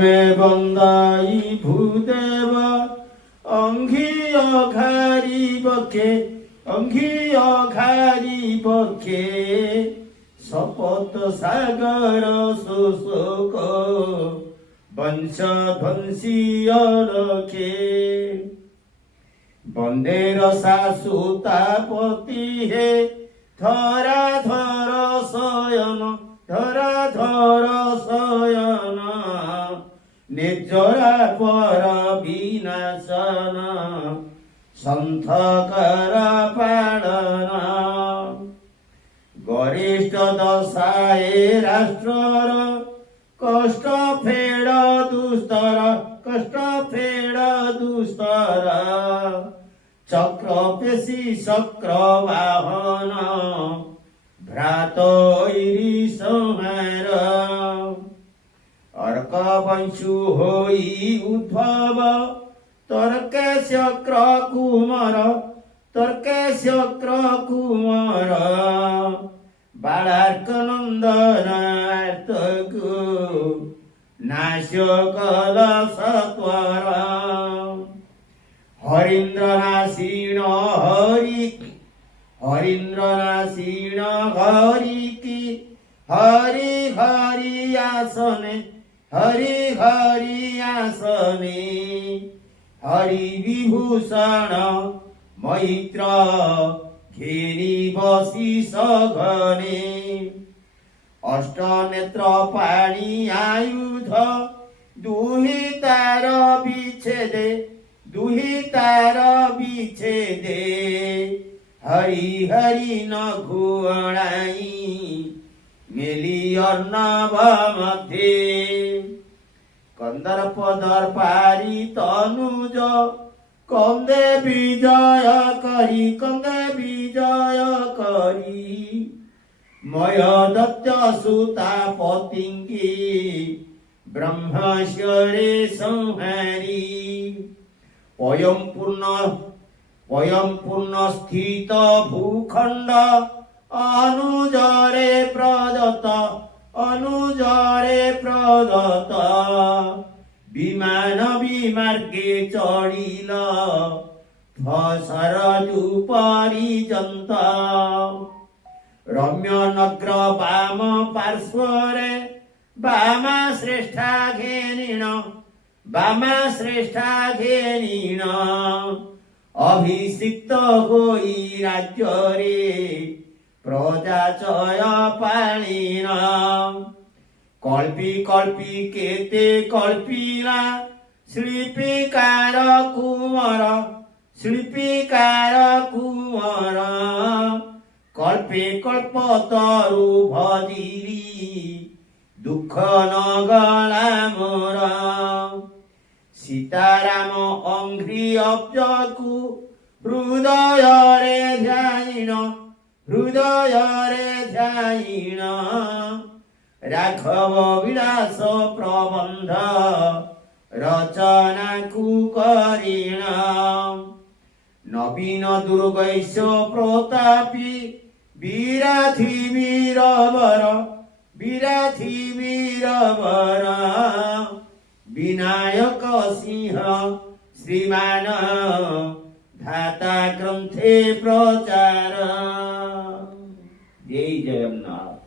প্রথমে বন্দাই ভূদেব অঙ্ঘি অঘারি বক্ষে শপথ সাগর শোষক বংশধ্বংসী অলক্ষে বন্দে রসাসুতাপতি হে ধরাধর শয়ন নির্জরা পর বিনাশন সন্থকর পালন গরিষ্ঠ দশায়ে রাষ্ট্রর কষ্ট ফেড় দুস্তর চক্র পেশি চক্র বাহন ভ্রাত সংহার অর্ক বংশু হই উদ্ভব তর্কেশ কুমার বালার্ক নন্দনার্তকু নাশ কল সত্বর হরিন্দ্র নাসীন হরিকি হরি আসনে হরি বিভূষণ মৈত্র ঘেনি বসি সঘনে অষ্ট নেত্র পাণি আয়ুধ দুহি তার বিচ্ছেদে হরি নঘুণাই মেলি অর্ণব মধ্যে কন্দর্প দর্পারি তনুজ কন্দে বিজয় করি ময় দত্ত সুতা পতিঙ্কি ব্রহ্মশ্বরে সংহারি পয়ম পূর্ণ স্থিত ভূখণ্ড অনুজরে প্রদত্ত বিমান বিমার্গে চড়িল ফসরজু পরিযন্ত রম্য নগ্র বাম পার্শ্বরে বামা শ্রেষ্ঠা ঘেনিণ অভিষিক্ত হই রাজ্যরে প্রজাচয় পালিন কল্পি কেতে কল্পিলা শিল্পীকার কুমার কল্পতরু ভজিরি দুঃখ নগলা মোর সীতারাম অঙ্ঘ্রি অব্জকু হৃদୟରେ ধ্যায়িণ রাঘব বিলাস প্রবন্ধ রচনাকু করিণ নবীন দুর্গৈশ প্রতাপী বিরাধি বীরবর বিনায়ক সিংহ শ্রীমান ধাতা গ্রন্থে প্রচার। জয় জগন্নাথ।